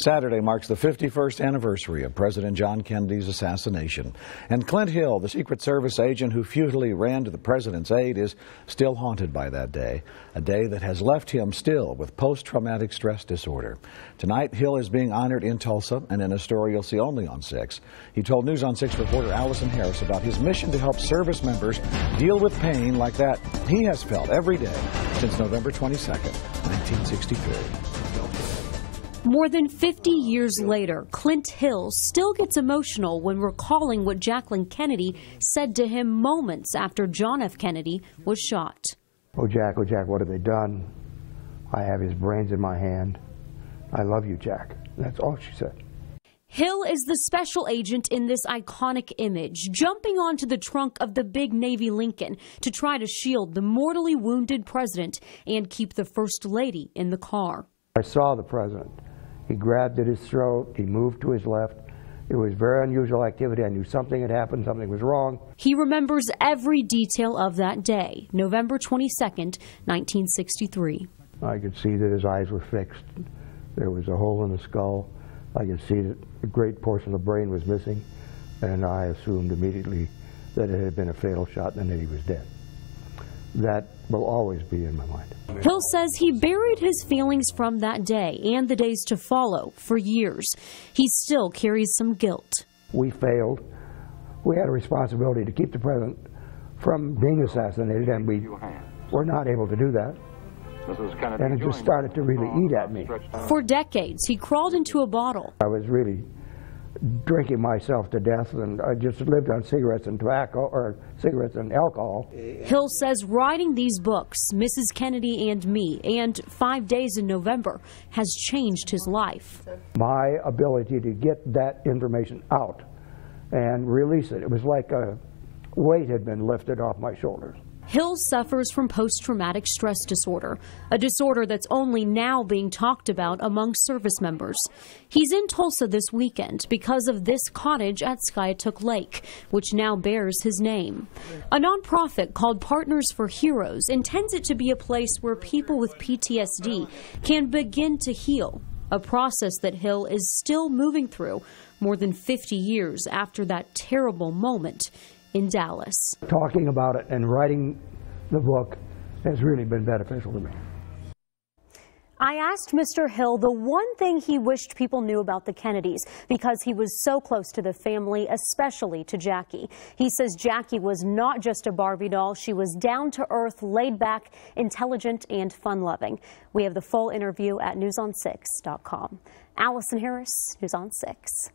Saturday marks the 51st anniversary of President John Kennedy's assassination. And Clint Hill, the Secret Service agent who futilely ran to the president's aid, is still haunted by that day, a day that has left him still with post-traumatic stress disorder. Tonight, Hill is being honored in Tulsa, and in a story you'll see only on 6. He told News on 6 reporter Allison Harris about his mission to help service members deal with pain like that he has felt every day since November 22nd, 1963. More than 50 years later, Clint Hill still gets emotional when recalling what Jacqueline Kennedy said to him moments after John F. Kennedy was shot. Oh, Jack, what have they done? I have his brains in my hand. I love you, Jack. That's all she said. Hill is the special agent in this iconic image, jumping onto the trunk of the big Navy Lincoln to try to shield the mortally wounded president and keep the First Lady in the car. I saw the president. He grabbed at his throat. He moved to his left. It was very unusual activity. I knew something had happened. Something was wrong. He remembers every detail of that day, November 22nd, 1963. I could see that his eyes were fixed. There was a hole in the skull. I could see that a great portion of the brain was missing, and I assumed immediately that it had been a fatal shot and that he was dead. That will always be in my mind. Hill says he buried his feelings from that day and the days to follow for years. He still carries some guilt. We failed. We had a responsibility to keep the president from being assassinated, and we were not able to do that. And it just started to really eat at me. For decades, he crawled into a bottle. I was really drinking myself to death, and I just lived on cigarettes and tobacco, or cigarettes and alcohol. Hill says writing these books, Mrs. Kennedy and Me, and 5 Days in November, has changed his life. My ability to get that information out and release it, it was like a weight had been lifted off my shoulders. Hill suffers from post-traumatic stress disorder, a disorder that's only now being talked about among service members. He's in Tulsa this weekend because of this cottage at Skiatook Lake, which now bears his name. A nonprofit called Partners for Heroes intends it to be a place where people with PTSD can begin to heal, a process that Hill is still moving through more than 50 years after that terrible moment in Dallas. Talking about it and writing the book has really been beneficial to me. I asked Mr. Hill the one thing he wished people knew about the Kennedys because he was so close to the family, especially to Jackie. He says Jackie was not just a Barbie doll. She was down-to-earth, laid-back, intelligent, and fun-loving. We have the full interview at newson6.com. Allison Harris, News on 6.